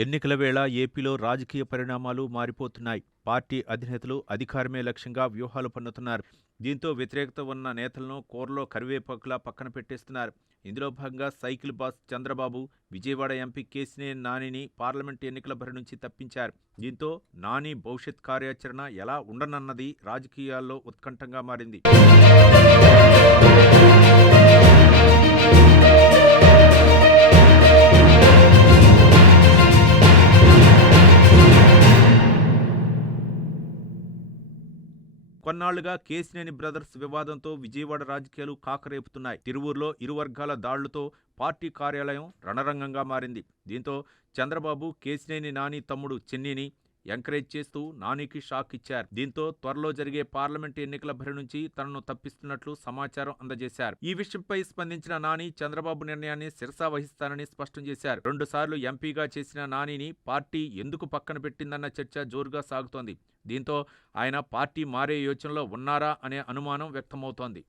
ఎన్నికల వేళ ఏపీలో రాజకీయ పరిణామాలు మారిపోతున్నాయి. పార్టీ అధినేతలు అధికారమే లక్ష్యంగా వ్యూహాలు పన్నుతున్నారు. దీంతో వ్యతిరేకత ఉన్న నేతలను కూరలో కరివేపాకులా పక్కన పెట్టేస్తున్నారు. ఇందులో భాగంగా cycle boss Chandrababu Vijayawada MP Kesineni నానిని పార్లమెంట్ ఎన్నికల బరి నుంచి తప్పించారు. దీంతో నాని భవిష్యత్ కార్యాచరణ ఎలా ఉండనన్నది రాజకీయాల్లో ఉత్కంఠంగా మారింది. కొన్నాళ్లుగా కేశినేని బ్రదర్స్ వివాదంతో విజయవాడ రాజకీయాలు కాకరేపుతున్నాయి. తిరువూరులో ఇరు వర్గాల దాడులతో పార్టీ కార్యాలయం రణరంగంగా మారింది. దీంతో చంద్రబాబు కేశినేని నాని తమ్ముడు చెన్నీని ఎంకరేజ్ చేస్తూ నానికి షాక్ ఇచ్చారు. దీంతో త్వరలో జరిగే పార్లమెంట్ ఎన్నికల బరి నుంచి తనను తప్పిస్తున్నట్లు సమాచారం అందజేశారు. ఈ విషయంపై స్పందించిన నాని చంద్రబాబు నిర్ణయాన్ని శిరసా వహిస్తానని స్పష్టం చేశారు. 2 సార్లు ఎంపీగా చేసిన నానిని పార్టీ ఎందుకు పక్కన పెట్టిందన్న చర్చ జోరుగా సాగుతోంది. దీంతో ఆయన పార్టీ మారే యోచనలో ఉన్నారా అనే అనుమానం వ్యక్తమవుతోంది.